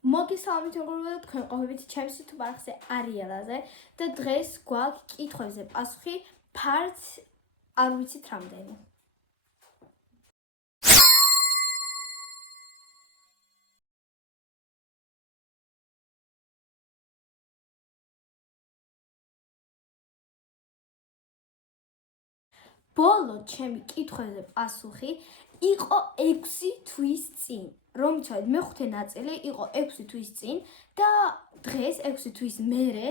მოგესალმებით მეგობრებო, თქვენ ყოფილით ჩემს YouTube არხზე არიელაზე და დღეს გვაქვს კითხვებზე პასუხი ფარც არ ვიცით რამდენი. ბოლო ჩემი კითხვებზე პასუხი იყო 6 თვის წინ. რომ იცოდეთ, მეხუთე ნაწილი იყო 6 თვის წინ და დღეს 6 თვის მერე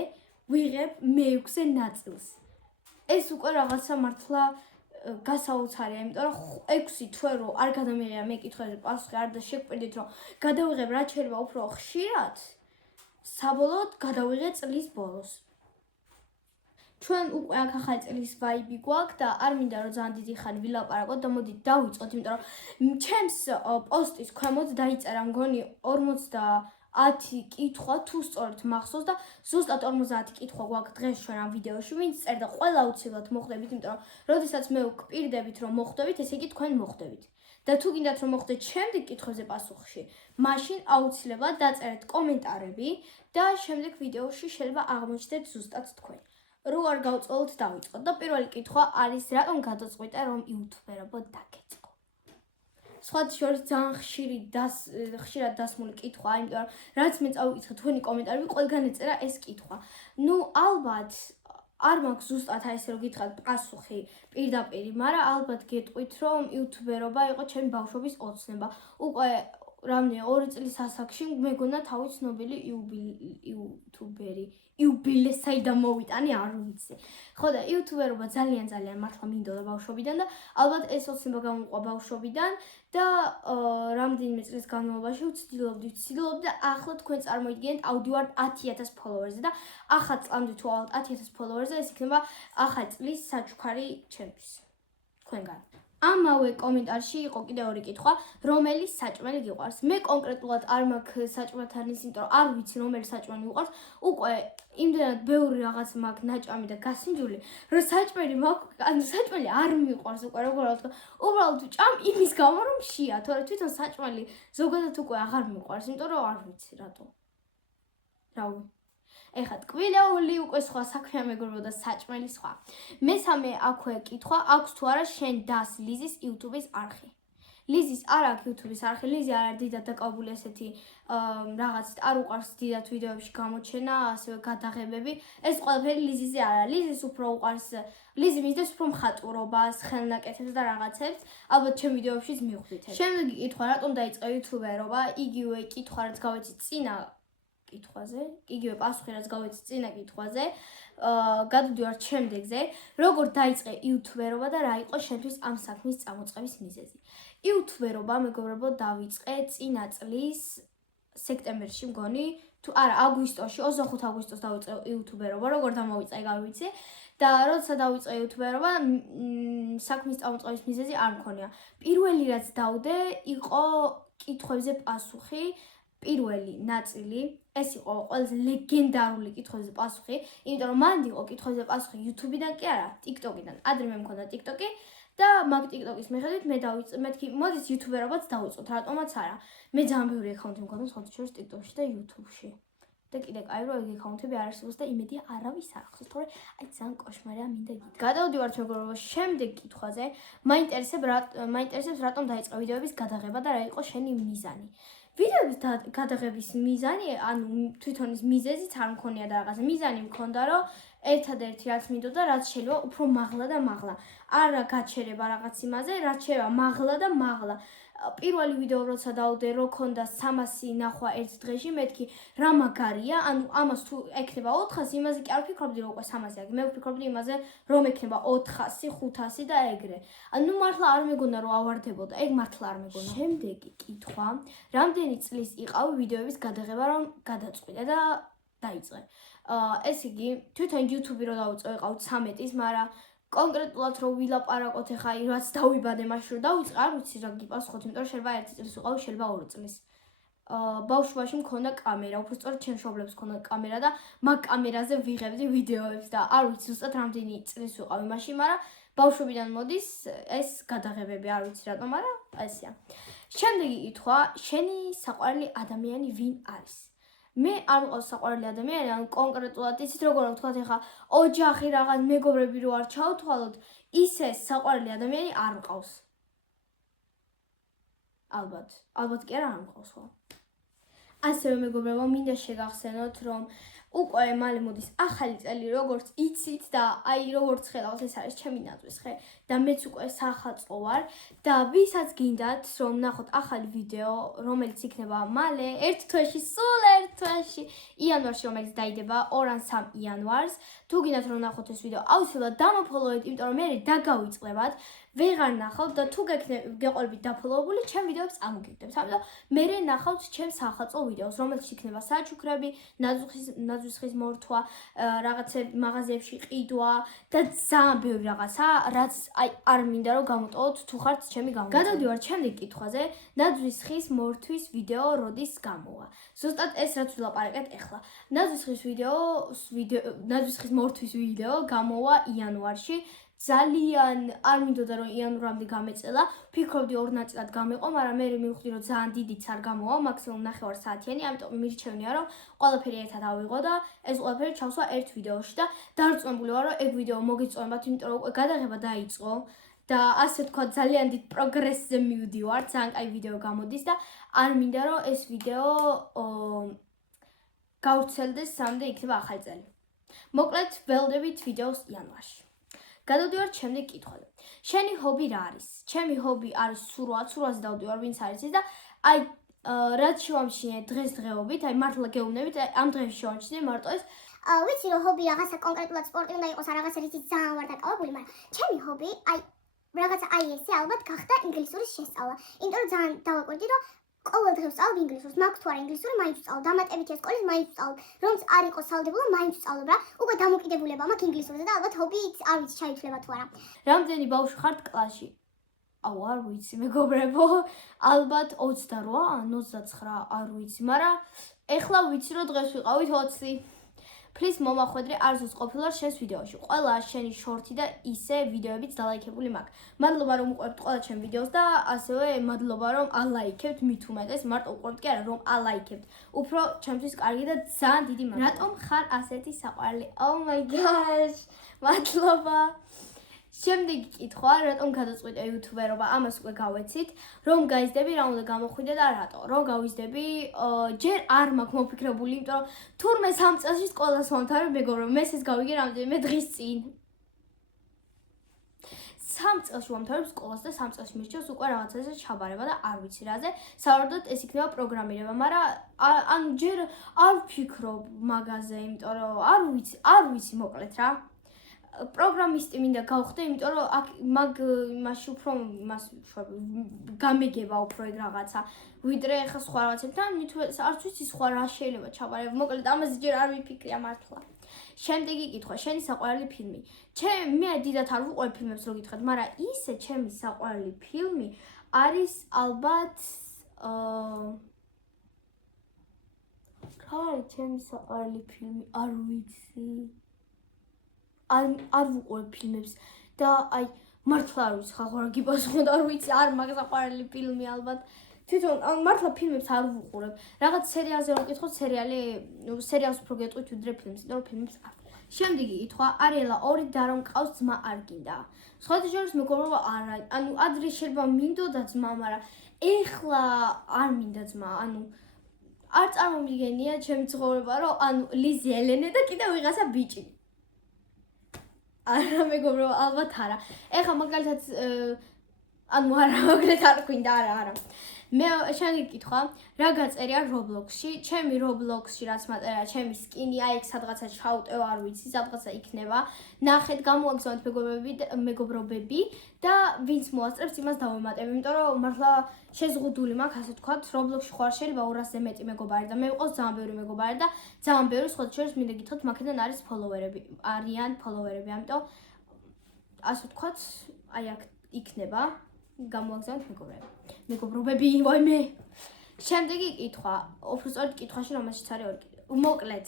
ვიღებ მეექვსე ნაწილს. ეს უკვე რაღაცა მართლა გასაოცარია, იმიტომ რომ 6 თვე რო არ გადამიღია მე კითხვებზე პასუხი არ და შეგკვირდით რომ გადავიღებ რაც შეიძლება უფრო ხშირად, საბოლოოდ გადავიღე წლის ბოლოს. ჩვენ უკვე აქ ახალი წლის ვაიბი გვაქვს და არ მინდა რომ ძალიან დიდი ხანი ვილაპარაკოთ და მოდით დავიწყოთ, იმიტომ რომ ჩემს პოსტის ქვემოთ დაიწერა მგონი 50 კითხვა თუ სწორად მახსოვს და ზუსტად 50 კითხვა გვაქვს დღეს ჩვენ ამ ვიდეოში, ვინც წერდა ყველა აუცილებლად მოხვდებით, იმიტომ რომ როდესაც მე ვკპირდებით რომ მოხვდებით, ესე იგი თქვენ მოხვდებით. და თუ გინდათ რომ მოხვდეთ შემდეგ კითხვებზე პასუხში, მაშინ აუცილებლად დაწერეთ კომენტარები და შემდეგ ვიდეოში შეიძლება აღმოჩნდეთ ზუსტად თქვენ. რო არ გავწოლოთ დავიწყოთ და პირველი კითხვა არის რატომ გადაწყვიტე რომ იუთუბერობო დაგეწყო. სხვა შორის ძალიან ხშირად დასმული კითხვაა, იმიტომ რომ რაც მე წავიკითხე თქვენი კომენტარები, ყველგან ეწერა ეს კითხვა. ნუ ალბათ არ მაქვს ზუსტად აი ესე რომ გითხრათ პასუხი პირდაპირ, მაგრამ ალბათ გეტყვით რომ იუთუბერობა იყო ჩემი ბავშვობის ოცნება. უკვე რამდენი 2 წლის ასაკში მეგონა თავი ცნობილი იუთუბერი იუბილე საიდან მოვიტანი არ ვიცი. ხო და იუთუბერობა ძალიან მართლა მინდოდა ბავშვობიდან და ალბათ ეს ოცნება გამოყვა ბავშვობიდან და რამდენიმე წლის განმავლობაში ვცდილობდი და ახლა თქვენ წარმოიდგინეთ ავდივარ 10000 ფოლოვერზე და ახლა წამდე თუ ალბათ 10000 ფოლოვერზე ეს იქნება ახალი წლის საჩუქარი ჩემთვის თქვენგან. ამავე კომენტარში იყო კიდევ ორი კითხვა, რომელი საჭმელი გიყვარს. მე კონკრეტულად არ მაქვს საჭმელთან ის, იმიტომ რომ არ ვიცი რომელი საჭმელი მიყვარს. უკვე იმდენად ბევრი რაღაც მაქვს ნაჭამი და გასინჯული, რომ საჭმელი არ მიყვარს უკვე როგორ ვთქვა. უბრალოდ ვჭამ იმის გამო რომ შია, თორე თვითონ საჭმელი ზოგადად უკვე აღარ მიყვარს, იმიტომ რომ არ ვიცი რატო. რავი. ეხლა ტკბილეული უკვე სხვა საქმეა მეგობრებო და საჭმელი სხვა. მესამე აქვე კითხვა, აქვს თუ არა შენ დას ლიზის YouTube-ის არხი? ლიზის არ აქვს YouTube-ის არხი, ლიზი არ არის დიდად დაკავებული ესეთი რაღაცით, არ უყარს დიდად ვიდეოებში გამოჩენა, ასევე გადაღებები. ეს ყველაფერი ლიზიზე არ არის. ლიზის უფრო უყარს, ლიზი მისდევს უფრო მხატვრობას, ხელნაკეთებს და რაღაცებს. ალბათ ჩემ ვიდეოებშიც მივხვდით. შემდეგი კითხვა, რატომ დაიწყე იუთუბერობა? იგივე კითხვა რაც გავეცი წინა კითხვაზე, იგივე პასუხი რაც გავეცი წინა კითხვაზე, გადავდივართ შემდეგზე, როგორ დაიწყე იუთუბერობა და რა იყო შენთვის ამ საქმის წამოწყების მიზეზი. იუთუბერობა მეგობრებო დავიწყე წინა წლის სექტემბერში მგონი, თუ არა აგვისტოში, 25 აგვისტოს დავიწყე იუთუბერობა, როგორ დამოვიწყე გავიცი და როცა დავიწყე იუთუბერობა, საქმის წამოწყების მიზეზი არ მქონია. პირველი რაც დავდე იყო კითხვებზე პასუხი, პირველი ნაწილი, ეს იყო ყველაზე ლეგენდარული კითხვებზე პასუხი, იმიტომ რომ მანამდე იყო კითხვებზე პასუხი YouTube-დან კი არა, TikTok-დან. ადრე მე მქონდა TikTok-ი და მაგ TikTok-ის მიხედვით მე მეთქი, მოდით იუთუბერობაც დავიწყოთ, რატომაც არა. მე ძალიან ბევრი აკაუნტი მქონდა სხვადასხვა შორის TikTok-ში და YouTube-ში. და კიდე კაი რომ ეგ აკაუნტები არ არსებობს და იმედია არავის არ ახსოვს, თორე აი ძალიან კოშმარია მინდა გითხრათ. გადავდივართ მეგობრებო შემდეგ კითხვაზე. მაინტერესებს რატომ დაიწყე ვიდეოების გადაღება და რა იყო შენი მიზანი. ვიდეოების გადაღების მიზანი, ანუ თვითონ ის მიზეზიც არ მქონია და რაღაცა. მიზანი მქონდა, რომ ერთადერთი რაც მინდოდა, რაც შეიძლება უფრო მაღლა და მაღლა. არა გაჩერება რაღაც იმაზე, რაც შეიძლება მაღლა და მაღლა. პირველი ვიდეო როცა დავდე, რო ქონდა 300 ნახვა ერთ დღეში, მეთქი რა მაგარია, ანუ ამას თუ ექნება 400, იმაზე კი არ ვფიქრობდი, რომ უკვე 300 აქვს. მე ვფიქრობდი იმაზე, რომ ექნება 400, 500 და ეგრე. ანუ მართლა არ მეგონა რომ ავარდებოდა, ეგ მართლა არ მეგონა. შემდეგი კითხვა, რამდენი წლის იყავი ვიდეოების გადაღება რომ გადაწყვიტე და დაიწყე. ესე იგი, თვითონ YouTube-ი რო დავიწყე, იყავ 13-ის, მაგრამ კონკრეტულად რომ ვილაპარაკოთ ახლა რაც დავიბადე მაშინ რომ დავიწყე, არ ვიცი რა გიპასუხოთ, იმიტომ რომ შეიძლება 1 წლის ვიყავი, შეიძლება 2 წლის. ბავშვობაში მქონდა კამერა, უფრო სწორედ ჩემ მშობლებს მქონდა კამერა და მაგ კამერაზე ვიღებდი ვიდეოებს და არ ვიცი ზუსტად რამდენი წლის ვიყავი მაშინ, მაგრამ ბავშვობიდან მოდის ეს გადაღებები, არ ვიცი რატომ, მაგრამ ესეა. შემდეგი კითხვა, შენი საყვარელი ადამიანი ვინ არის? მე არ მყავს საყვარელი ადამიანი, ან კონკრეტულად იცით როგორ ვთქვათ, ეხლა ოჯახი რაღაც მეგობრები რო არ ჩავთვალოთ, ისე საყვარელი ადამიანი არ მყავს. ალბათ კი არ მყავს ხო? ასევე მეგობრებო, მინდა შეგახსენოთ, რომ უკვე მალე მოდის ახალი წელი, როგორც იცით და აი როგორც ხედავთ, ეს არის ჩემი ნაძვის ხე და მეც უკვე სახალხო ვარ და ვისაც გინდათ რომ ნახოთ ახალი ვიდეო, რომელიც იქნება მალე ერთ თვეში, სულ ერთ თვეში, იანვარში, რომელიც დაიდება 2 ან 3 იანვარს. თუ გინდათ რომ ნახოთ ეს ვიდეო, აუცილებლად დამოფოლოვეთ, იმიტომ რომ მე დაგავიწყდებათ. ვეღარ ნახავთ და თუ გეყოლებით დაფოლოვებული, ჩემ ვიდეოებს ამოგიგდებთ. ამიტომ მე ნახავთ ჩემს სახალხო ვიდეოს, რომელშიც იქნება საჩუქრები, ნაძვის ხის მორთვა, რაღაცები მაღაზიებში ყიდვა და ძალიან ბევრი რაღაცა, რაც აი არ მინდა რომ გამოტოვოთ თუ ხართ ჩემი გამომწვევი. გადავდივართ შემდეგ კითხვაზე, ნაძვის ხის მორთვის ვიდეო როდის გამოვა? ზუსტად ეს რაც ვილაპარაკეთ ახლა. ნაძვის ხის მორთვის ვიდეო გამოვა იანვარში. ძალიან არ მინდოდა რომ იანვრამდე გამეწელა, ვფიქრობდი 2 ნაწილად გამეყო, მაგრამ მე მივხვდი რომ ძალიან დიდიც არ გამოვა, მაქსიმუმ 9 საათიანი, ამიტომ მირჩევნია რომ ყველაფერი ერთად ავიღო და ეს ყველაფერი ჩავსვა ერთ ვიდეოში და დარწმუნებული ვარ რომ ეგ ვიდეო მოგიწონებათ, იმიტომ რომ უკვე გადაღება დაიწყო და ასე თქვა ძალიან დიდ პროგრესზე მივდივარ, ძალიან კაი ვიდეო გამოდის და არ მინდა რომ ეს ვიდეო გავრცელდეს სამდე იქნება ახალი წელი. მოკლედ ველდებით ვიდეოს იანვარში. გადავდივართ შემდეგ კითხვაზე. შენი ჰობი რა არის? ჩემი ჰობი არის სურვა, სურვაზე დავდივარ, ვინც არის ეს და აი რაც შევამჩნიე დღესდღეობით, აი მართლა გეუბნებით, ამ დღეებში შევამჩნიე მარტო ეს ვიცი რომ ჰობი რაღაცა კონკრეტულად სპორტი უნდა იყოს, რაღაცა რითიც ძალიან ვარ დაკავებული, მაგრამ ჩემი ჰობი აი რაღაცა აი ესე ალბათ გახდა ინგლისურის შესწავლა. იმიტომ რომ ძალიან დავაკვირდი რომ ყოველ დღე ვსწავლობ ინგლისურს, მაქვს თუ არა ინგლისური, მაინც ვსწავლობ, დამატებითია სკოლის მაინც ვსწავლობ, რომც არ იყოს სალდებულო, მაინც ვსწავლობ რა. უკვე დამოკიდებულება მაქვს ინგლისურზე და ალბათ ჰობიც არ ვიცი ჩაითვლება თუ არა. რამდენი ბავშვი ხართ კლასში? არ ვიცი მეგობრებო, ალბათ 28 ან 29, არ ვიცი, მაგრამ ეხლა ვიცი რომ დღეს ვიყავით 20. Please მომახვედრე არ ზუსტ ყოფილვარ შენს ვიდეოში. ყველა შენი შორტი და ისე ვიდეოებიც დალაიქებული მაქვს. მადლობა რომ უყურებთ ყველა ჩემ ვიდეოს და ასევე მადლობა რომ ალაიქებთ მით უმეტეს, მარტო უყურებთ კი არა, რომ ალაიქებთ. უფრო ჩემთვის კარგი და ძალიან დიდი მადლობა. რატომ ხარ ასეთი საყვარელი? Oh my gosh! მადლობა. შემდეგი კითხვა, რატომ გადაწყვიტე იუთუბერობა? ამას უკვე გავეცით, რომ გაიზდები რა უნდა გამოხვიდე და რატო? რომ გავიზდები, ჯერ არ მაქვს მოფიქრებული, იმიტომ რომ თურმე 3 წელში სკოლას ვამთავრებ, მეგობრებო, მე ეს გავიგე რამდენიმე დღის წინ. 3 წელში ვამთავრებ სკოლას და 3 წელში მირჩევს უკვე რაღაცაზე ჩაბარება და არ ვიცი რაზე. სავარაუდოდ ეს იქნება პროგრამირება, მაგრამ ან ჯერ არ ვფიქრობ მაგაზე, იმიტომ რომ არ ვიცი მოკლედ რა. პროგრამისტი მინდა გავხდე, იმიტომ რომ აქ იმაში უფრო გამეგება უფრო ეგ რაღაცა. ვიდრე ახლა სხვა რაღაცებთან, არც ვიცი სხვა რა შეიძლება ჩაბარება. მოკლედ ამაზე ჯერ არ ვიფიქრია მართლა. შემდეგი კითხვა, შენი საყვარელი ფილმი? მე დიდად არ ვუყურებ ფილმებს რო გითხრათ, მაგრამ ისე ჩემი საყვარელი ფილმი არის ალბათ რა არის ჩემი საყვარელი ფილმი? არ ვიცი. არ ვუყურებ ფილმებს და აი მართლა არ ვიცი ხახო რა გიპასუხოთ, არ ვიცი, არ მაქვს საყვარელი ფილმი ალბათ. თვითონ მართლა ფილმებს არ ვუყურებ. რაღაც სერიალზე რომ გითხოთ, სერიალს უფრო გეტყვით ვიდრე ფილმს, იმიტომ რომ ფილმებს არ ვუყურებ. შემდეგი კითხვა, არიელა 2 და რომ ყავს ძმა არ გინდა? სხვათა შორის მეგობრობა არა, ანუ ადრე შეიძლება მინდოდა ძმა, მაგრამ ეხლა არ მინდა ძმა, ანუ არ წარმომიგენია ჩემი ცხოვრება, რომ ანუ ლიზი ელენე და კიდევ ვიღაცა ბიჭი. არა მეგობრებო, ალბათ არა. ეხლა მაგალითად ანუ არა, მაგალითად არ გვინდა, არა. მე შემდეგი კითხვა, რა გაწერია Roblox-ში? ჩემი Roblox-ში რაც მაწერია, ჩემი სკინი, აი ეგ სადღაცა ჩავტევ, არ ვიცი, სადღაცა იქნება. ნახეთ, გამოაგზავნეთ მეგობრობები და ვინც მოასწრებს, იმას დავემატებ, იმიტომ რომ მართლა შეზღუდული მაქვს, ასე ვთქვათ, Roblox-ში ხო არ შეიძლება 200-ზე მეტი მეგობარი და მე ვიყავს ძალიან ბევრი მეგობარი და ძალიან ბევრი სხვათა შორის მინდა გითხრათ, მაქედან არიან ფოლოვერები, ამიტომ ასე ვთქვათ, აი აქ იქნება გამოაგზავნეთ მეგობრობები, ვაიმე. შემდეგი კითხვა, უფრო სწორედ კითხვაში, რომელშიც არის 2 კიდე. მოკლედ,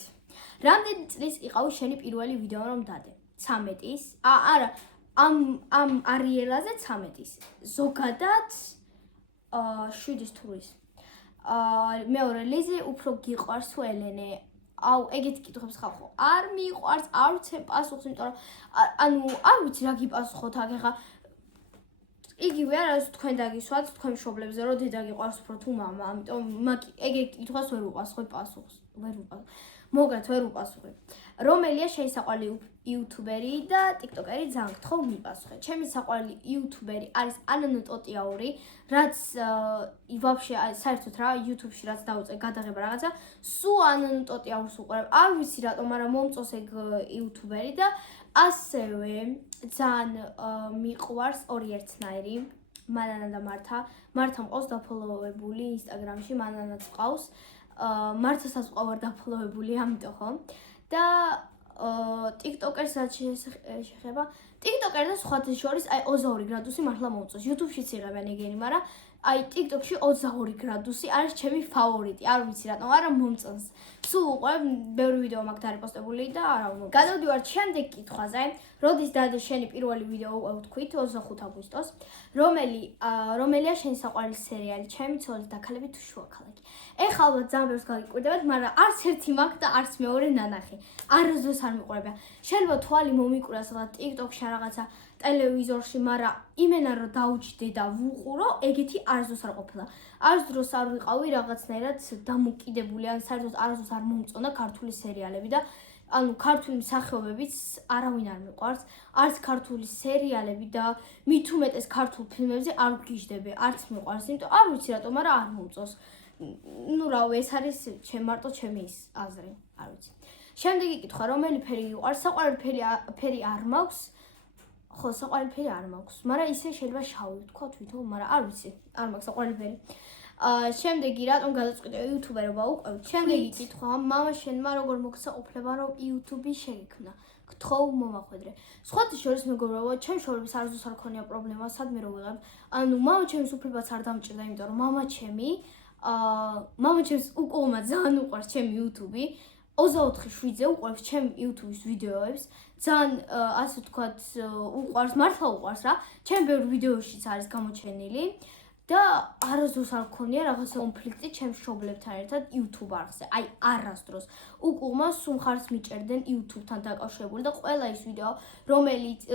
რამდენი წლის იყავი შენი პირველი ვიდეო რომ დადე? 13-ის? არა, ამ არიელაზე 13-ის. ზოგადად 7 თვლის. მეორე ლიზი უფრო გიყვარს თუ ელენე? აუ, ეგეთი კითხვებს ხალხო არ მიყვარს, არ ვცემ პასუხს, იმიტომ რომ ანუ არ ვიცი რა გიპასუხოთ აქ ეხა. იგივე არის თქვენ დაგისვათ თქვენ მშობლებზე რომ დედა გიყვარს უფრო თუ მამა, ამიტომ ეგეთი კითხვას ვერ უპასუხებ პასუხს. ვერ უპასუხებ. მოგეთ ვერ უპასუხებ. რომელია შეისაყვალი იუთუბერი და ტიკტოკერი ძალიან გთხოვ მიპასუხე. ჩემი საყვარელი იუთუბერი არის ანანო ტოტიაური, რაც ვაფშე საერთოდ რა YouTube-ში რაც დავუწე გადაღება რაღაცა, სულ ანანო ტოტიაურს უყურებ. არ ვიცი რატომ, მაგრამ მომწონს ეგ იუთუბერი და ასევე ძალიან მიყვარს ორი ერთნაირი, მანანა და მართა. მართა მყავს დაფოლოვებული Instagram-ში, მანანაც მყავს. მართასაც ყავარ დაფოლოვებული, ამიტომ ხო? და TikToker-ს რაც შეეხება, TikToker და სხვათა შორის აი 22 გრადუსი მართლა მომწონს. YouTube-შიც იღებენ ეგენი, მაგრამ აი TikTok-ში 22 გრადუსი არის ჩემი ფავორიტი. არ ვიცი რატომ, მაგრამ მომწონს. სულ უყურებ, ბევრი ვიდეო მაქვს დარეპოსტებული და არა მომწონს. გადავდივართ შემდეგ კითხვაზე. როდის დადე შენი პირველი ვიდეო ვთქვით 25 აგვისტოს. რომელია შენი საყვარელი სერიალი? ჩემი ცოლის და ქალები თუ შუა ქალაქი. ეხლა ალბათ ძალიან ბევრს გაგიკვირდებათ, მაგრამ არც ერთი მაქვს და არც მეორე ნანახი. არასდროს არ მიყურებია. შეიძლება თვალი მომიკვირას რა TikTok-ში რაღაცა ტელევიზორში, მაგრამ იმენა რომ დაუჭდე და ვუყურო, ეგეთი არასდროს არ ყოფილა. არასდროს არ ვიყავი რაღაცნაირად დამოკიდებული, ან საერთოდ არასდროს არ მომწონა ქართული სერიალები და ანუ ქართული მსახიობებიც არავინ არ მიყვარს, არც ქართული სერიალები და მით უმეტეს ქართულ ფილმებზე არ ვგიჟდები, არც მიყვარს, იმიტომ არ ვიცი რატომ, მაგრამ არ მომწონს. ну რავი, ეს არის მარტო ჩემი აზრი, არ ვიცი. შემდეგი კითხვა, რომელი ფერი გიყვარს? საყვარელი ფერი არ მაქვს. ხო, საყვარელი ფერი არ მაქვს, მაგრამ ისე შეიძლება შავი ვთქვა თვითონ, მაგრამ არ ვიცი, არ მაქვს საყვარელი ფერი. შემდეგი რატომ გადაწყვიტე იუთუბერობა უყევთ? შემდეგი კითხვა, მამა შენმა როგორ მოგცა უფლება რომ YouTube-ი შეგექმნა? გთხოვ მომახვედრე. სხვათა შორის მეგობრებო, ჩემ შორებს არასდროს არ ქონია პრობლემა, სადმე რო ვიღებ. ანუ მამა ჩემს უფლებაც არ დამჭირდა, იმიტომ რომ მამა ჩემს უკუღმა ძალიან უყვარს ჩემი YouTube-ი. 24/7-ზე უყურებს ჩემ YouTube-ის ვიდეოებს. ძალიან ასე ვთქვათ, უყვარს, მართლა უყვარს რა. ჩემ ბევრ ვიდეოშიც არის გამოჩენილი. და არასდროს არ ქონია რაღაცა კონფლიქტი ჩემს მშობლებთან ერთად YouTube არხზე. აი არასდროს. უკუღმა სულ მხარს მიჭერდნენ YouTube-თან დაკავშირებული და ყველა ის ვიდეო,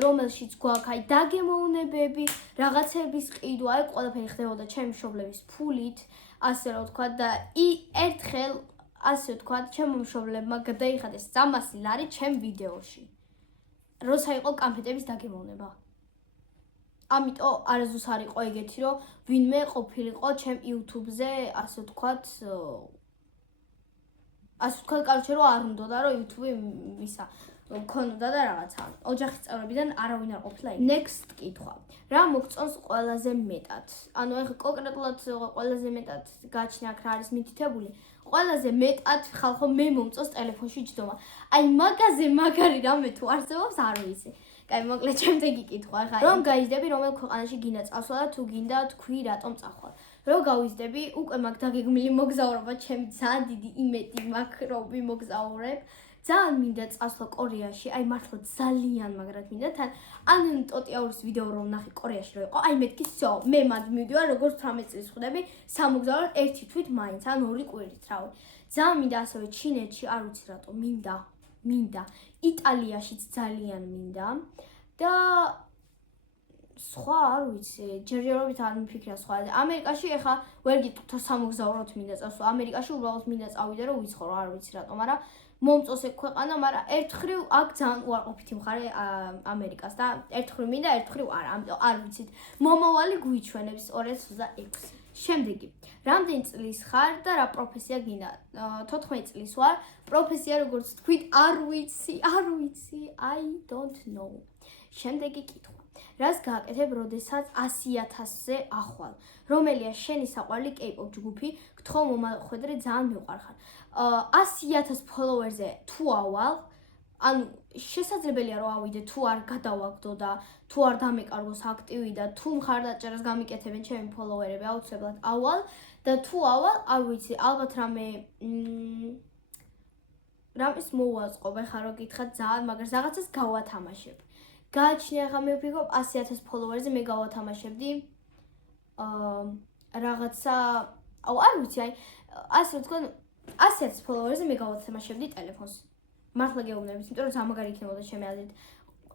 რომელშიც გვაქვს აი დაგემოვნებები, რაღაცების ყიდვა, აი ყველაფერი ხდებოდა ჩემი მშობლების ფულით, ასე რა ვთქვათ და ერთხელ ასე ვთქვათ, ჩემო მშობლებმა გადაიხადეს 300 ლარი ჩემ ვიდეოში. როცა იყო კამფეტების დაგემოვნება. ამიტომ არასდროს არ იყო ეგეთი, რომ ვინმე ყოფილიყო ჩემ YouTube-ზე, ასე ვთქვათ, კაროჩე რომ არ უნდოდა, რომ YouTube-ი ისა ქონოდა და რაღაცა. ოჯახის წევრებიდან არავინ არ ყოფილა. Next კითხვა. რა მოგწონს ყველაზე მეტად? ანუ ეხლა კონკრეტულად ყველაზე მეტად გაჩნია აქ რა არის მითითებული. ყველაზე მეტად ხალხო მე მომწონს ტელეფონში ჯდომა. აი მაგაზე მაგარი რამე თუ არსებობს არ ვიცი. კაი, მოკლედ შემდეგი კითხვა ხა. რომ გაიზრდები რომელ ქვეყანაში გინდა წავსვა და თუ გინდა თქვი რატომ წახვალ? რომ გავიზრდები, უკვე მაგ დაგეგმილი მოგზაურობა, ჩემი ძალიან დიდი იმედი მაქვს რომ ვიმოგზაურებ. ძალიან მინდა წავსვა კორეაში, აი მართლა ძალიან მაგრად მინდა თან ანანო ტოტიაურის ვიდეო რომ ნახე კორეაში რო იყო, აი მეთქი всё, მე მაგ მივდივარ როგორც 18 წლის ხვდები, სამოგზაუროდ ერთი თვით მაინც, ან ორი კვირით, რავი. ძალიან მინდა ასევე ჩინეთში, არ ვიცი რატომ, მინდა. იტალიაშიც ძალიან მინდა და სხვა არ ვიცი, ჯერჯერობით არ მიფიქრია სხვა. ამერიკაში ეხა ვერ გიტყვით რომ სამოგზაუროდ მინდა წავსვა. ამერიკაში უბრალოდ მინდა წავიდე რომ ვიცხოვრო, არ ვიცი რატომ, მაგრამ მომწონს ეგ ქვეყანა, მაგრამ ერთხრივ აქ ძალიან უარყოფითი მხარე ამერიკას და ერთხრივ მინდა, ერთხრივ არა, ამიტომ არ ვიცით. მომავალი გვიჩვენებს 2026. შემდეგი. რამდენი წლის ხარ და რა პროფესია გინდა? 14 წლის ვარ. პროფესია როგორც თქვით, არ ვიცი, I don't know. შემდეგი კითხვა. რას გააკეთებ, როდესაც 100,000-ზე ახვალ? რომელია შენი საყვარელი K-pop ჯგუფი? გთხოვ მომახვედრე, ძალიან მიყვარხარ. 100,000 ფოლოვერზე თუ ავალ, ანუ შესაძლებელია რომ ავიდე, თუ არ გადავაგდო და თუ არ დამეკარგოს აქტივი და თუ მხარდაჭერას გამიკეთებენ ჩემი ფოლოვერები, აუცილებლად ავალ და თუ ავალ, არ ვიცი, ალბათ რამეს მოვაწყობ, ეხლა რო გითხრათ ძალიან, მაგრამ რაღაცას გავათამაშებ. გააჩნია ხა მე ვფიქრობ 100,000 ფოლოვერზე მე გავათამაშებდი რაღაცა არ ვიცი, აი ასე ვთქვან 100,000 ფოლოვერზე მე გავაცემაშებდი ტელეფონს. მართლა გეუბნებით, იმიტომ რომ ზამაგარი იქნებოდა ჩემი აზრით.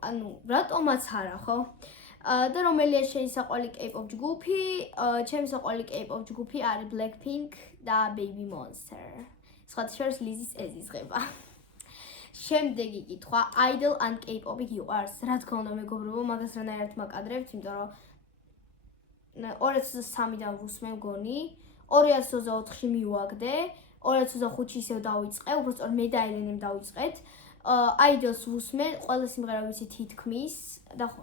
ანუ რატომაც არა, ხო? და რომელია შენი საყვარელი K-pop ჯგუფი? ჩემი საყვარელი K-pop ჯგუფი არის Blackpink და Baby Monster. სხვათა შორის ლიზის ეზიზღება. შემდეგი კითხვა, idol ან K-pop-ი გიყვარს? რა თქმა უნდა, მეგობრებო, მაგას რანაირად მაკადრებთ, იმიტომ რომ 2023-დან ვუსმენ მგონი, 2024-ში მივაგდე, 2025-ში ისევ დავიწყე, უბრალოდ მე და ელენემ დავიწყეთ. Idols ვუსმენ, ყველა სიმღერა ვიცი თითქმის და ხო.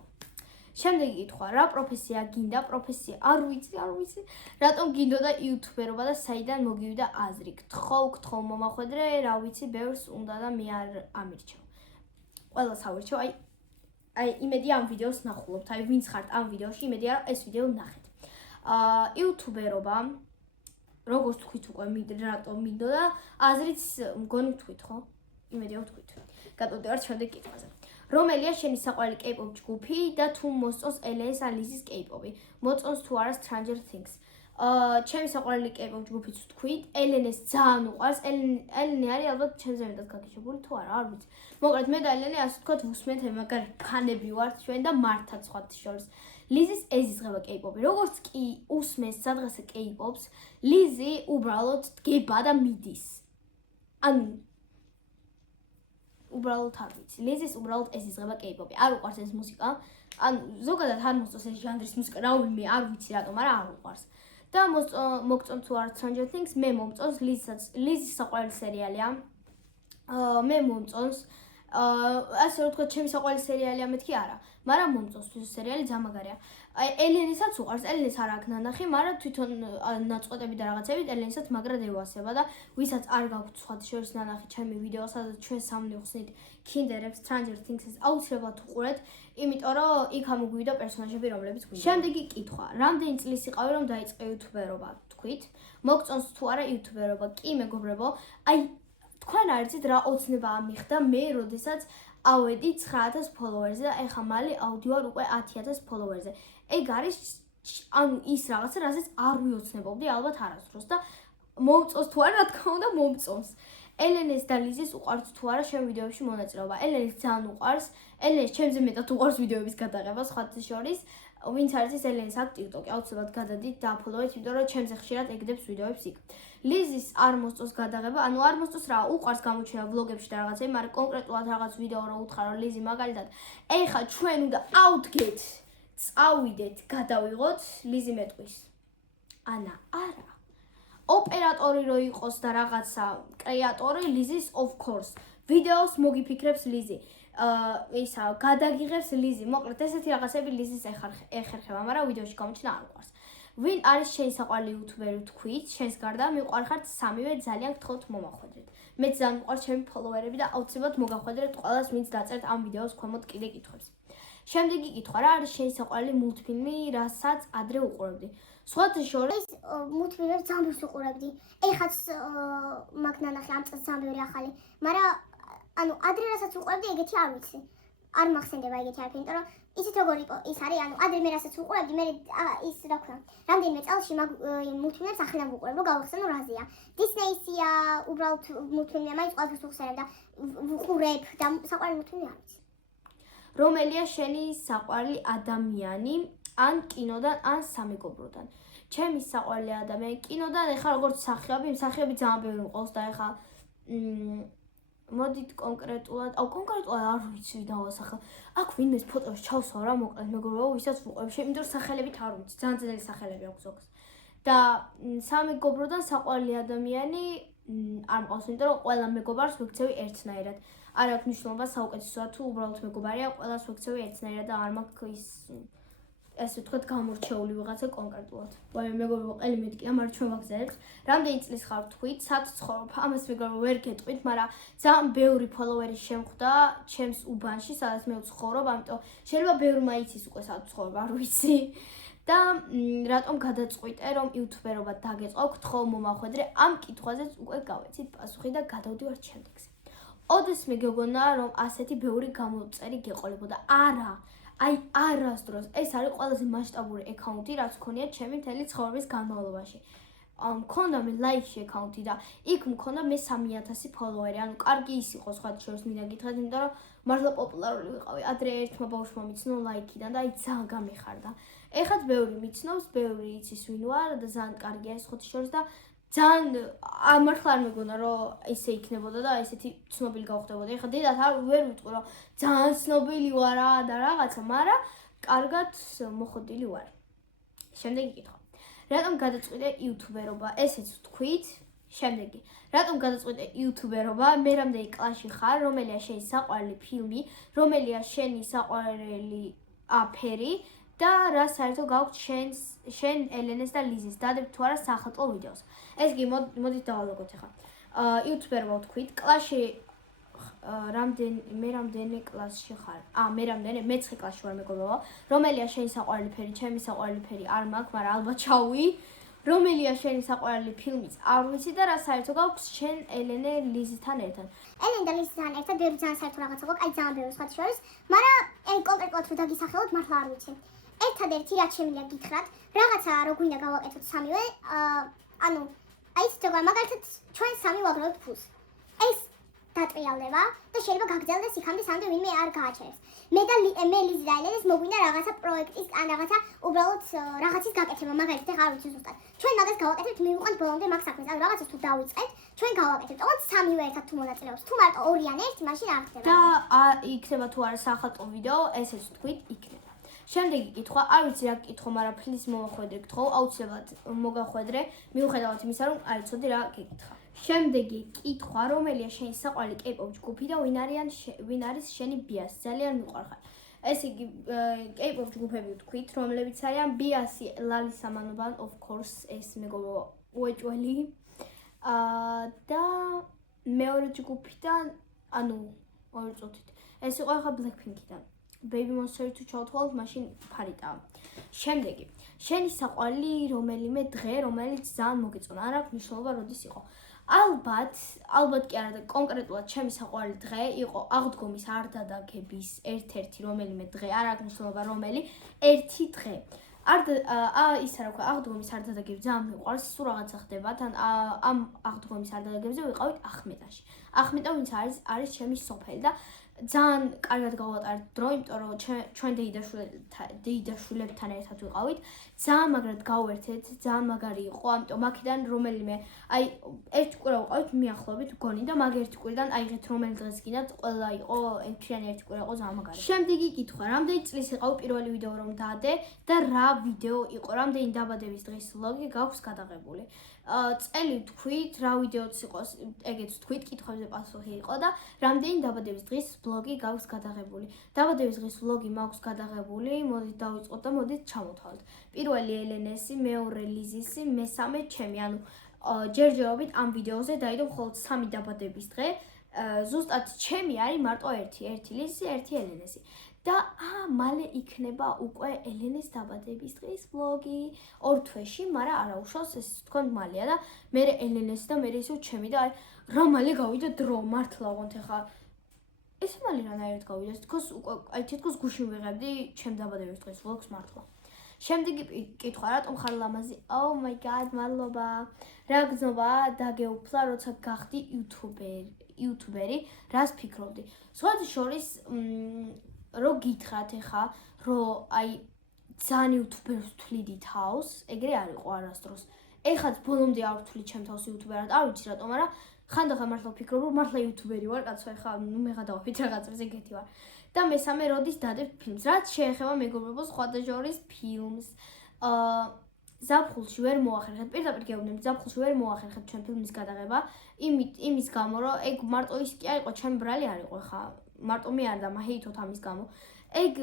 შემდეგი კითხვა, რა პროფესია გინდა? პროფესია არ ვიცი. რატომ გინდოდა იუთუბერობა და საიდან მოგივიდა აზრი? გთხოვ მომახვედრე, რა ვიცი, ბევრს უნდა და მე არ ამირჩევ. ყველას ავირჩევ, აი იმედია ამ ვიდეოს ნახულობთ, აი ვინც ხართ ამ ვიდეოში, იმედია რომ ეს ვიდეო ნახეთ. იუთუბერობა, როგორც თქვით უკვე, რატომ მინდოდა, აზრიც მგონი თქვით, ხო? იმედია ვთქვით. გადავდივართ შემდეგ კითხვაზე. რომელია შენი საყვარელი K-pop ჯგუფი და თუ მოსწონს ელენეს ან ლიზის K-pop-ი? მოწონს თუ არა Stranger Things? ჩემი საყვარელი K-pop ჯგუფიც ვთქვით, ელენეს ძალიან უყვარს. ელენე არის ალბათ ჩემზე მეტად გაგიჟებული თუ არა, არ ვიცი. მოკლედ მე და ელენე ასე ვთქვათ ვუსმენთ მაგარი ფანები ვართ ჩვენ და მართაც სხვათა შორის. ლიზის ეზიზღება K-pop-ი. როგორც კი უსმენს სადღესა K-pop-ს, ლიზი უბრალოდ დგება და მიდის. ანუ უბრალოდ არ ვიცი. ლიზის უბრალოდ ეზიზღება K-pop-ი. არ უყვარს ეს მუსიკა. ანუ ზოგადად არ მოსწონს ეს ჟანრის მუსიკა, რავიმე, არ ვიცი რატომ, მაგრამ არ უყვარს. და მოგწონს თუ არა Stranger Things, მე მომწონს ლიზის საყვარელი სერიალია. მე მომწონს ასე ვთქვათ, ჩემი საყვარელი სერიალია მეთქი არა, მაგრამ მომწონს ეს სერიალი ძამაგარია. ელენესაც უყვარს, ელენეს არ აქვს ნანახი, მაგრამ თვითონ ნაწყვეტები და რაღაცებით ელენესაც მაგრად ევასება და ვისაც არ გაქვთ სხვათა შორის ნანახი ჩემი ვიდეო, სადაც ჩვენ სამნი ვხსნით Kinderებს, Stranger Things-ს აუცილებლად უყურეთ, იმიტომ რომ იქ ამოგვივიდა პერსონაჟები, რომლებიც გვინდა. შემდეგი კითხვა, რამდენი წლის იყავი რომ დაიწყე იუთუბერობა? თქვით, მოგწონს თუ არა იუთუბერობა? კი, მეგობრებო, აი თქვენ არ იცით რა ოცნება ამიხდა მე, როდესაც ავედი 9,000 ფოლოვერზე და ეხლა მალე ავდივარ უკვე 10,000 ფოლოვერზე. ეგ არის ანუ ის რაღაცა, რასაც არ ვიოცნებობდი ალბათ არასდროს და მომწონს თუ არა, რა თქმა უნდა, მომწონს. ელენეს და ლიზის უყვართ თუ არა ჩემ ვიდეოებში მონაწილეობა? ელენეს ძალიან უყვარს. ელენეს ჩემზე მეტად უყვარს ვიდეოების გადაღება სხვათა შორის. ვინც არ იცის ელენეს აქვს TikTok-ი, აუცილებლად გადადით და აფოლოვეთ, იმიტომ რომ ჩემზე ხშირად ეგდებს ვიდეოებს იქ. ლიზის არ მოსწონს გადაღება, ანუ არ მოსწონს რა, უყვარს გამოჩენა ვლოგებში და რაღაცები, მაგრამ კონკრეტულად რაღაც ვიდეო რო უთხარო ლიზი მაგალითად, ეხლა ჩვენ უნდა ავდგეთ, წავიდეთ, გადავიღოთ, ლიზი მეტყვის. ანა, არა. ოპერატორი რო იყოს და რაღაცა კრეატორი ლიზის of course. ვიდეოს მოგიფიქრებს ლიზი. ისა გადაგიღებს ლიზი. მოკლედ ესეთი რაღაცები ლიზის ეხერხება, მაგრამ ვიდეოში გამოჩენა არ უყვარს. ვინ არის შენი საყვარელი იუთუბერი თქვით? შენს გარდა მიყვარხართ სამივე, ძალიან გთხოვთ მომახვედრეთ. მე ძალიან მიყვარს ჩემი ფოლოვერები და აუცილებლად მოგახვედრეთ ყველას, ვინც დაწერთ ამ ვიდეოს ქვემოთ კიდე კითხვებს. შემდეგი კითხვა, რა არის შენი საყვარელი მულტფილმი, რასაც ადრე უყურებდი? სხვათა შორის მულტფილმებს ძალიან ბევრს უყურებდი. ეხაც მაგ ნანახი ამ წელს ძალიან ბევრი ახალი, მაგრამ ანუ ადრე რასაც უყურებდი, ეგეთი არ ვიცი. არ მახსენდება ეგეთი არაფერი, იმიტომ რომ ისიც როგორ იყო, ის არის, ანუ ადრე მე რასაც უყურებდი, მე ის რა ქვია, რამდენიმე წელში მაგ მულტფილმებს ახლიდან ვუყურებ, რომ გავახსენო რაზეა. დისნეისია, უბრალოდ მულტფილმია, მაინც ყველაფერს ვუხსენებ და ვუყურებ და საყვარელი მულტფილმი არ ვიცი. რომელია შენი საყვარელი ადამიანი ან კინოდან ან სამეგობროდან? ჩემი საყვარელი ადამიანი კინოდან, ეხლა როგორც მსახიობი ძალიან ბევრი მყავს და ეხლა მოდით კონკრეტულად არ ვიცი დავასახა. აქ ვინმეს ფოტოს ჩავსვავ რა, მოკლედ მეგობრებო, ვისაც ვუყურებ, იმიტომ რომ სახელებით არ ვიცი, ძალიან ძნელი სახელები აქვს ზოგს. და სამეგობროდან საყვარელი ადამიანი არ მყავს, იმიტომ რომ ყველა მეგობარს ვექცევი ერთნაირად. არ აქვს მნიშვნელობა საუკეთესოა თუ უბრალოდ მეგობარია, ყველას ვექცევი ერთნაირად და არ მაქვს ის ესე ვთქვათ გამორჩეული ვიღაცა კონკრეტულად. ვაი მეგობრებო, ყელი მეთქია, მაგრამ ჩვენ ვაგზავნებთ. რამდენი წლის ხარ თქვით, სად ცხოვრობ? ამას მეგობრებო ვერ გეტყვით, მაგრამ ძალიან ბევრი ფოლოვერი შემხვდა ჩემს უბანში, სადაც მე ვცხოვრობ, ამიტომ შეიძლება ბევრმა იცის უკვე სად ვცხოვრობ, არ ვიცი. და რატომ გადაწყვიტე რომ იუთუბერობა დაგეწყო? გთხოვ მომახვედრე, ამ კითხვაზეც უკვე გავეცით პასუხი და გადავდივართ შემდეგზე. ოდესმე გეგონა რომ ასეთი ბევრი გამოწერი გეყოლებოდა? არა. აი არასდროს ეს არის ყველაზე მასშტაბური აკაუნტი, რაც მქონია ჩემი მთელი ცხოვრების განმავლობაში. მქონდა მე ლაიფში აკაუნტი და იქ მქონდა მე 3000 ფოლოვერი. ანუ კარგი ის იყო სხვა შორის მინდა გითხრათ, იმიტომ რომ მართლა პოპულარული ვიყავი. ადრე ერთმა ბავშვმა მიცნო ლაიქიდან და აი ძალიან გამიხარდა. ეხაც ბევრი მიცნობს, ბევრი იცის ვინ ვარ და ძალიან კარგია ეს ხოთი შორის და ძალიან მართლა არ მეგონა რომ ესე იქნებოდა და ესეთი ცნობილი გავხდებოდა. ეხლა დედათ ვერ ვიტყვი რომ ძალიან ცნობილი ვარ და რაღაცა, მაგრამ კარგად მოხდილი ვარ. შემდეგი კითხვა. რატომ გადაწყვიტე იუთუბერობა? ესეც ვთქვით. შემდეგი. რატომ გადაწყვიტე იუთუბერობა? მე რამდენი კლასში ხარ? რომელია შენი საყვარელი ფილმი? რომელია შენი საყვარელი ფერი? და რა საერთო გაქვს შენ ელენეს და ლიზის დადებ თუ არა სახელმწიფო ვიდეოს. ეს კი მოდით დავალაგოთ ახლა. იუთუბერობა ვთქვით. კლასში რამდენი კლასში ხარ? მე რამდენი? მე-9 კლასში ვარ მეგობრებო. რომელია შენი საყვარელი ფერი? ჩემი საყვარელი ფერი არ მაქვს, მაგრამ ალბათ ჩავი. რომელია შენი საყვარელი ფილმიც? არ ვიცი და რა საერთო გაქვს შენ ელენე ლიზთან ერთად? ელენე და ლიზთან ერთად ვერ ძალიან საერთო რაღაცა გვაქვს, აი ძალიან ბევრი სხვა შორის, მაგრამ კონკრეტულად რო დაგისახელოთ, მართლა არ ვიცი. ერთადერთი რაც შემიძლია გითხრათ, რაღაცა რო გვინდა გავაკეთოთ სამივე, ანუ აი ეს როგორ მაგალითად ჩვენ სამი ვაგროვებთ ფულს. ეს დატრიალდება და შეიძლება გაგრძელდეს იქამდე სამდე ვინმე არ გააჩერებს. მე ლიზი და ელენეს მოგვინდა რაღაცა პროექტის ან რაღაცა უბრალოდ რაღაცის გაკეთება, მაგალითად ახლა არ ვიცი ზუსტად. ჩვენ მაგას გავაკეთებთ, მივიყვანთ ბოლომდე მაგ საქმეს, ანუ რაღაცას თუ დავიწყებთ, ჩვენ გავაკეთებთ. ოღონდ სამივე ერთად თუ მონაწილეობს. თუ მარტო ორი ან ერთი, მაშინ არ ხდება. და იქნება თუ არა სახელმწიფო ვიდეო, ესეც ვთქვით, იქნება. შემდეგი კითხვა, არ ვიცი რა კითხო, მაგრამ ფლის მოვახვედრე გთხოვ, აუცილებლად მოგახვედრე, მიუხედავად იმისა, რომ არ იცოდი რა გეკითხა. შემდეგი კითხვა, რომელია შენი საყვარელი K-pop ჯგუფი და ვინ არის შენი ბიასი? ძალიან მიყვარხარ. ესე იგი K-pop ჯგუფები ვთქვით, რომლებიც არიან ბიასი, ლალისა მანობან, of course, ეს მეგობრო უეჭველი. და მეორე ჯგუფიდან, ანუ ორი წუთით. ეს იყო ახლა Blackpink-დან. Baby Monster თუ ჩავთვალოთ, მაშინ ფარიტაა. შემდეგი. შენი საყვარელი რომელიმე დღე, რომელიც ძალიან მოგეწონა, არ აქვს მნიშვნელობა, როდის იყო. ალბათ კი არა და კონკრეტულად ჩემი საყვარელი დღე იყო აღდგომის არდადაგების ერთ-ერთი რომელიმე დღე, არ აქვს მნიშვნელობა რომელი, ერთი დღე. ისა რა ვქვა, აღდგომის არდადაგები ძალიან მიყვარს, სულ რაღაცა ხდება, თან ამ აღდგომის არდადაგებზე ვიყავით ახმეტაში. ახმეტა ვინც არის ჩემი სოფელი და ძალიან კარგად გავატარეთ დრო, იმიტომ რომ ჩვენ დეიდაშვილებთან ერთად ვიყავით. ძალიან მაგრად გავერთეთ, ძალიან მაგარი იყო, ამიტომ აქედან რომელიმე, აი ერთი კვირა ვიყავით მიახლოებით გონი და მაგ ერთი კვირიდან აიღეთ რომელი დღეს გინდათ, ყველა იყო ერთიანი ერთი კვირა იყო ძალიან მაგარი. შემდეგი კითხვა, რამდენი წლის იყავ პირველი ვიდეო რომ დაადე და რა ვიდეო იყო, რამდენი დაბადების დღის ვლოგი გაქვს გადაღებული? წელი ვთქვით, რა ვიდეოც იყოს, ეგეც ვთქვით, კითხვებზე პასუხი იყო და რამდენი დაბადების დღის ვლოგი გაქვს გადაღებული. დაბადების დღის ვლოგი მაქვს გადაღებული, მოდით დავიწყოთ და მოდით ჩამოთვალოთ. პირველი ელენესი, მეორე ლიზისი, მესამე ჩემი, ანუ ჯერჯერობით ამ ვიდეოზე დაიდო მხოლოდ 3 დაბადების დღე. ზუსტად ჩემი არის მარტო ერთი ლიზისი, ერთი ელენესი. და მალე იქნება უკვე ელენეს დაბადების დღის ვლოგი 2 თვეში, მაგრამ არა უშავს, ეს თქვენ მალეა და მე ელენესი და მე ისევ ჩემი და აი რა მალე გავიდა დრო, მართლა ვონთ ახლა ეს მალე რანაირად გავიდა, თითქოს გუშინ ვიღებდი ჩემ დაბადების დღის ვლოგს მართლა. შემდეგი კითხვა, რატომ ხარ ლამაზი? Oh my god, მადლობა. რა გზნობა დაგეუფლა, როცა გახდი იუთუბერი, რას ფიქრობდი? სხვათა შორის რო გითხრათ ახლა, რომ აი ძალიან იუთუბერს ვთვლიდი თავს, ეგრე არ იყო არასდროს. ეხაც ბოლომდე არ ვთვლი ჩემ თავს იუთუბერად, არ ვიცი რატომ, მაგრამ ხანდახან მართლა ვფიქრობ, რომ მართლა იუთუბერი ვარ, კაცო, ახლა მეღადავით რაღაცებს ეგეთი ვარ. და მესამე როდის დადებთ ფილმს? რაც შეეხება მეგობრებო სხვათა შორის ფილმს. ზაფხულში ვერ მოახერხეთ, პირდაპირ გეუბნებთ, ზაფხულში ვერ მოახერხეთ ჩვენ ფილმის გადაღება, იმის გამო, რომ ეგ მარტო ის კი არ იყო, ჩემი ბრალი არ იყო ხა. მარტო მე არ დამაჰეითოთ ამის გამო. ეგ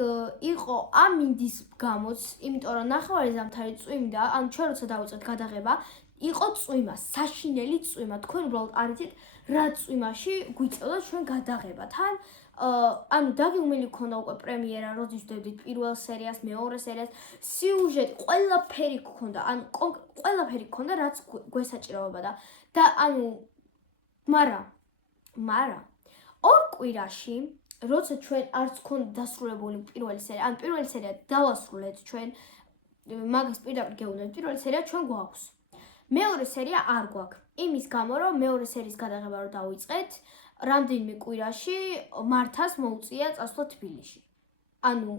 იყო ამინდის გამოც, იმიტომ რომ ნახევარი ზამთარი წვიმდა, ანუ ჩვენ როცა დავიწყეთ გადაღება, იყო წვიმა, საშინელი წვიმა. თქვენ უბრალოდ არ იცით რა წვიმაში გვიწევდა ჩვენ გადაღება. თან ანუ დაგეგმილი გქონდა უკვე პრემიერა, როდის ვდებდით პირველ სერიას, მეორე სერიას, სიუჟეტი, ყველაფერი გქონდა, ანუ ყველაფერი გქონდა, რაც გვესაჭიროება და ანუ მაგრამ 2 კვირაში როცა ჩვენ არც გქონდა დასრულებული პირველი სერია, ან პირველი სერია დავასრულეთ ჩვენ მაგას პირდაპირ გეუბნებით, პირველი სერია ჩვენ გვაქვს. მეორე სერია არ გვაქვს. იმის გამო, რომ მეორე სერიის გადაღება რო დავიწყეთ, რამდენიმე კვირაში მართას მოუწია წასვლა თბილისში. ანუ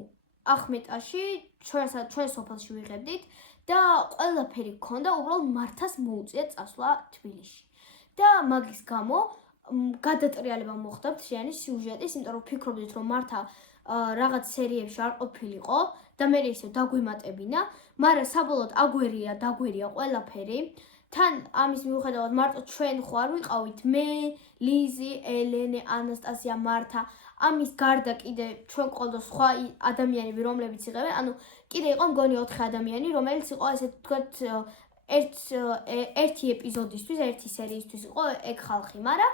ახმეტაში ჩვენ სოფელში ვიღებდით და ყველაფერი გქონდა, უბრალოდ მართას მოუწია წასვლა თბილისში. და მაგის გამო გადატრიალება მოხდა მთლიანი სიუჟეტის, იმიტომ რომ ვფიქრობდით, რომ მართა რაღაც სერიებში არ ყოფილიყო და მე ისე დაგვემატებინა, მაგრამ საბოლოოდ დაგვერია ყველაფერი. თან ამის მიუხედავად მარტო ჩვენ ხო არ ვიყავით მე, ლიზი, ელენე, ანასტასია, მართა. ამის გარდა კიდე ჩვენ ყოლდო სხვა ადამიანები, რომლებიც იღებენ, ანუ კიდე იყო მგონი 4 ადამიანი, რომელიც იყო ესე ვთქვათ ერთი ეპიზოდისთვის, ერთი სერიისთვის იყო ეგ ხალხი, მაგრამ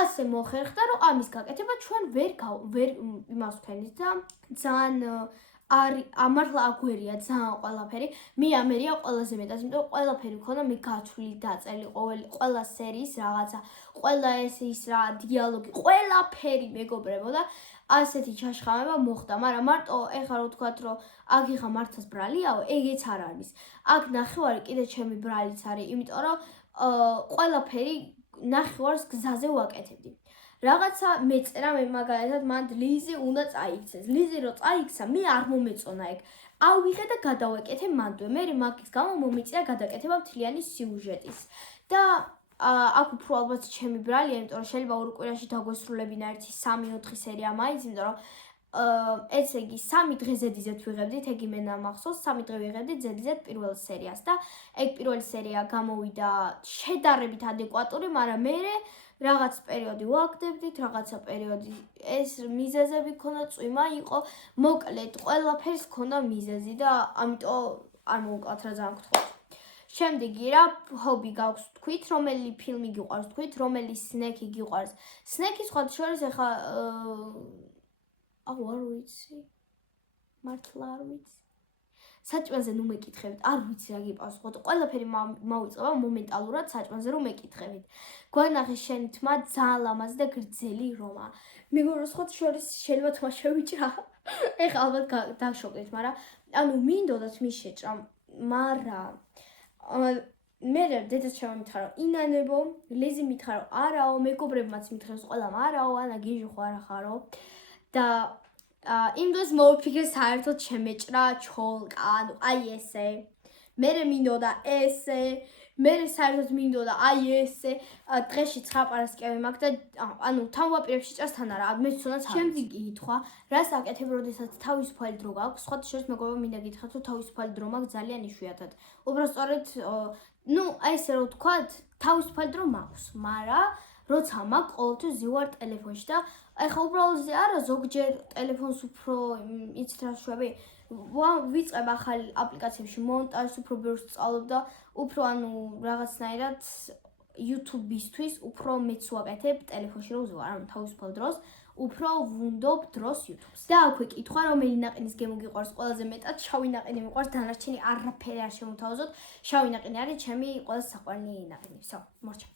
ასე მოხერხდა, რომ ამის გაკეთება ჩვენ ვერ იმას ვქენით და ძალიან მართლა აგვერია ძალიან ყველაფერი. მე ამერია ყველაზე მეტად, იმიტომ რომ ყველაფერი მქონდა მე გათვლილი დაწერილი ყველა სერიის რაღაცა, ყველა ის რა დიალოგი, ყველაფერი მეგობრებო და ასეთი ჩაშხამება მოხდა, მაგრამ მარტო ეხლა რო ვთქვათ, რომ აქ ეხა მართას ბრალიაო, ეგეც არ არის. აქ ნახევარი კიდე ჩემი ბრალიც არის, იმიტომ რომ ყველაფერი ნახევარს გზაზე ვაკეთებდი. რაღაცა მეწერა მე მაგალითად მანდ ლიზი უნდა წაიქცეს. ლიზი რო წაიქცა, მე არ მომეწონა ეგ. ავიღე და გადავაკეთე მანდვე. მე მაგის გამო მომიწია გადაკეთება მთლიანი სიუჟეტის. და აქ უფრო ალბათ ჩემი ბრალია, იმიტომ რომ შეიძლება ორ კვირაში დაგვესრულებინა ერთი 3-4 სერია მაინც, იმიტომ რომ ესე იგი 3 დღე ზედიზეთ ვიღებდით, ეგ იმენა მახსოვს, 3 დღე ვიღებდით ზედიზეთ პირველ სერიას და ეგ პირველი სერია გამოვიდა შედარებით ადეკვატური, მაგრამ მე რაღაც პერიოდი ვაგდებდით, რაღაცა პერიოდი ეს მიზეზები ქონდა, წვიმა იყო, მოკლედ ყველაფერს ქონდა მიზეზი და ამიტომ არ მოვუკლათ რა ძალიან გთხოვთ. შემდეგი რა ჰობი გაქვს თქვით, რომელი ფილმი გიყვარს თქვით, რომელი სნეკი გიყვარს. სნეკი სხვა შორის ახლა არ ვიცი. მართლა არ ვიცი. საჭმელზე ნუ მეკითხებით, არ ვიცი რა გიპასუხოთ. ყველაფერი მოვიწყება მომენტალურად საჭმელზე რომ მეკითხებით. გვანახე შენი თმა ძალიან ლამაზი და გრძელი რომა. მეგობრებო, სხვა შორის შეიძლება თმა შევიჭრა. ეხლა ალბათ დაშოკეთ, მაგრამ ანუ მინდოდა თმის შეჭრა, მაგრამ მე დედას შემომითხარო ინანებო, ლიზი მითხარო არაო, მეგობრებმაც მითხეს ყველამ არაო, ანა გიჟი ხო არა ხარო და იმ დროს მოვიფიქრე საერთოდ შემეჭრა ჩოლკა, ანუ აი ესე. მე მინდოდა ესე, მე საერთოდ მინდოდა აი ესე, დღეში 9 პარასკევი მაქვს და ანუ თან ვაპირებ შეჭრას თან არა, მე თუნდაც შემდეგი კითხვა, რას აკეთებ, როდესაც თავისუფალი დრო გაქვს? სხვა შორის მეგობრებო, მინდა გითხრათ, რომ თავისუფალი დრო მაქვს ძალიან იშვიათად. უბრალოდ სწორედ, ну, აი ესე რომ ვთქვათ, თავისუფალი დრო მაქვს, მაგრამ როცა მაქვს, ყოველთვის ზივარ ტელეფონში და ეხლა უბრალოდ არა, ზოგჯერ ტელეფონს უფრო იცით რა შვები, ვიწყებ ახალ აპლიკაციებში მონტაჟს, უფრო ბევრს ვსწავლობ და უფრო ანუ რაღაცნაირად YouTube-ისთვის უფრო მეც ვაკეთებ ტელეფონში რომ ვზვარ, ანუ თავისუფალ დროს უფრო ვუნდობ დროს YouTube-ს. და აქვე კითხვა, რომელი ნაყინის გემო გიყვარს ყველაზე მეტად? შავი ნაყინი მიყვარს, დანარჩენი არაფერი არ შემოთავაზოთ. შავი ნაყინი არის ჩემი ყველაზე საყვარელი ნაყინი. всё, მორჩა.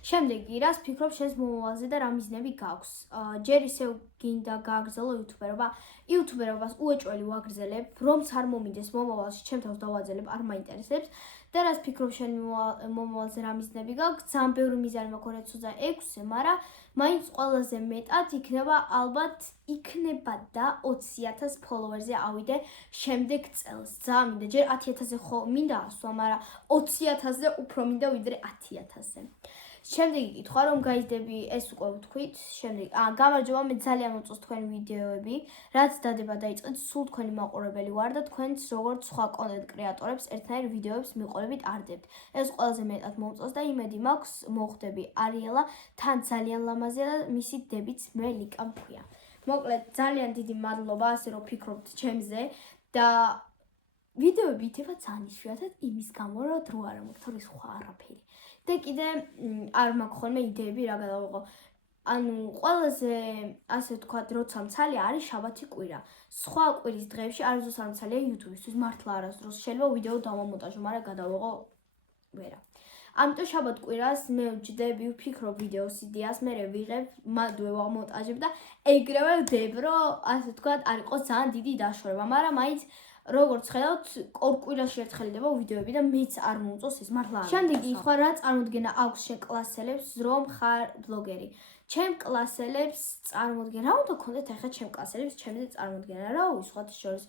შემდეგი, რას ფიქრობ შენს მომავალზე და რა მიზნები გაქვს? ჯერ ისევ გინდა გააგრძელო იუთუბერობა. იუთუბერობას უეჭველი ვაგრძელებ, რომც არ მომინდეს მომავალში ჩემ თავს დავაძელებ, არ მაინტერესებს. და რას ფიქრობ შენ მომავალზე რა მიზნები გაქვს? ძალიან ბევრი მიზანი მაქვს 2026-ზე, მაგრამ მაინც ყველაზე მეტად იქნება ალბათ იქნება და 20,000 ფოლოვერზე ავიდე შემდეგ წელს. ძალიან მინდა, ჯერ 10,000-ზე ხო მინდა ასვა, მაგრამ 20,000-ზე უფრო მინდა ვიდრე 10,000-ზე. შემდეგი კითხვა, რომ გაიზდები, ეს უკვე ვთქვით, შემდეგი. გამარჯობა, მე ძალიან მოწონს თქვენი ვიდეოები, რაც დადება დაიწყეთ, სულ თქვენი მაყურებელი ვარ და თქვენც როგორც სხვა კონტენტ კრეატორებს ერთნაირ ვიდეოებს მიყოლებით არდებთ. ეს ყველაზე მეტად მომწონს და იმედი მაქვს მოხდები არიელა, თან ძალიან ლამაზია და მისი დებიც მე ლიკა მქვია. მოკლედ, ძალიან დიდი მადლობა, ასე რომ ფიქრობთ ჩემზე და ვიდეოები ითება ძალიან იშვიათად იმის გამო, რომ დრო არ მაქვს, თორე სხვა არაფერი. და კიდე არ მაქვს ხოლმე იდეები რა გადავიღო. ანუ ყველაზე ასე ვთქვათ, როცა მცალი არის შაბათი კვირა. სხვა კვირის დღეებში არასდროს არ მცალია YouTube-ისთვის, მართლა არასდროს. შეიძლება ვიდეო დავამონტაჟო, მაგრამ გადავიღო ვერა. ამიტომ შაბათ კვირას მე ვჯდები ვფიქრობ ვიდეოს იდეას, მე ვიღებ, მადლე ვამონტაჟებ და ეგრევე ვდებ, რომ ასე ვთქვათ, არ იყოს ძალიან დიდი დაშორება, მაგრამ მაინც როგორც ხედავთ, ორ კვირაში ერთხელ იდება ვიდეოები და მეც არ მომწონს ეს მართლა. შემდეგი სხვა რა წარმოდგენა აქვს შენ კლასელებს, რომ ხარ ბლოგერი. ჩემ კლასელებს წარმოდგენა, რა უნდა გქონდეთ ახლა ჩემ კლასელებს, ჩემზე წარმოდგენა, რა ვისხოთ შორის.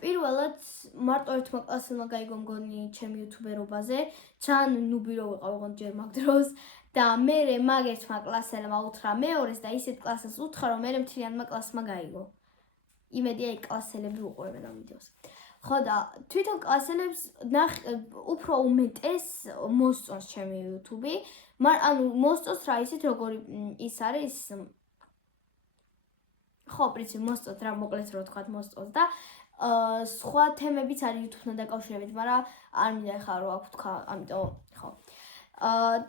პირველად მარტო ერთმა კლასელმა გაიგო მგონი ჩემი იუთუბერობაზე, ძალიან ნუბირო ვიყავ ოღონდ ჯერ მაგ დროს და მე მაგ ერთმა კლასელმა უთხრა მეორეს და ისეთ კლასელს უთხრა, რომ მე მთლიანმა კლასმა გაიგო. იმედია ეგ კლასელები უყურებენ ამ ვიდეოს. ხო და თვითონ კლასელებს უფრო უმეტეს მოსწონს ჩემი YouTube-ი, ანუ მოსწონს რა ისეთ როგორი ის არის ხო, პრინციპი მოსწონს რა მოკლედ რო ვთქვათ მოსწონს და სხვა თემებიც არის YouTube-თან დაკავშირებით, მაგრამ არ მინდა ახლა რო აქ ვთქვა, ამიტომ ხო.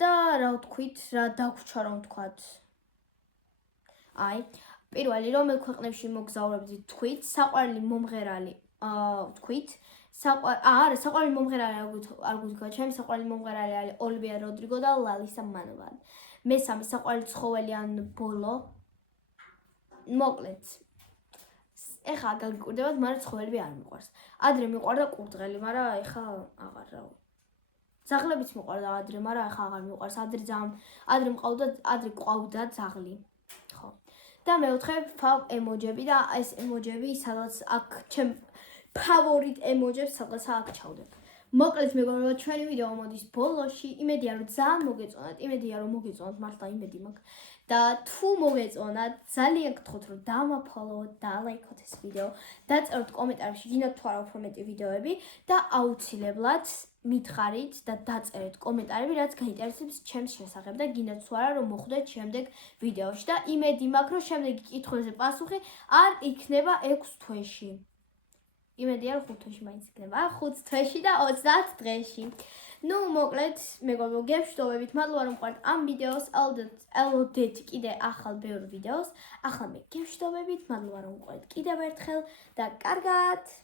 და რა ვთქვით, რა დაგვრჩა რომ ვთქვათ. აი, პირველი რომელ ქვეყნებში მოგზაურობდით თქვით, საყვარელი მომღერალი ვთქვით, საყვარელი მომღერალი არ გვიქვა, ჩემი საყვარელი მომღერალი არის ოლივია როდრიგო და ლალისა მანოვანი. მესამე საყვარელი ცხოველი ან ბოლო. მოკლედ. ეხლა გაგიკვირდებათ, მაგრამ ცხოველები არ მიყვარს. ადრე მიყვარდა კურდღელი, მაგრამ ეხლა აღარ რა. ძაღლებიც მიყვარდა ადრე, მაგრამ ეხლა აღარ მიყვარს. ადრე ყავდა ძაღლი. ხო. და მეოთხე ფავ ემოჯები და ეს ემოჯები სადაც აქ ჩემ ფავორიტ ემოჯებს სადაც აქ ჩავდებ. მოკლედ მეგობრებო, ჩვენი ვიდეო მოდის ბოლოში. იმედია რომ ძალიან მოგეწონათ, მართლა იმედი მაქვს. და თუ მოგეწონათ, ძალიან გთხოვთ რომ დამაფოლოვოთ, დალაიქოთ ეს ვიდეო, დაწეროთ კომენტარებში გინდათ თუ არა უფრო მეტი ვიდეოები და აუცილებლად მითხარით და დაწერეთ კომენტარები, რაც გაინტერესებს ჩემს შესახებ და გინდათ თუ არა რომ მოხვდეთ შემდეგ ვიდეოში და იმედი მაქვს რომ შემდეგი კითხვებზე პასუხი არ იქნება 6 თვეში. იმედია რომ 5 თვეში მაინც იქნება, 5 თვეში და 30 დღეში. ნუ მოკლედ მეგობრებო, გემშვიდობებით, მადლობა რომ ყვართ ამ ვიდეოს, ელოდეთ კიდე ახალ ბევრ ვიდეოს. ახლა მე გემშვიდობებით, მადლობა რომ ყვართ კიდევ ერთხელ და კარგად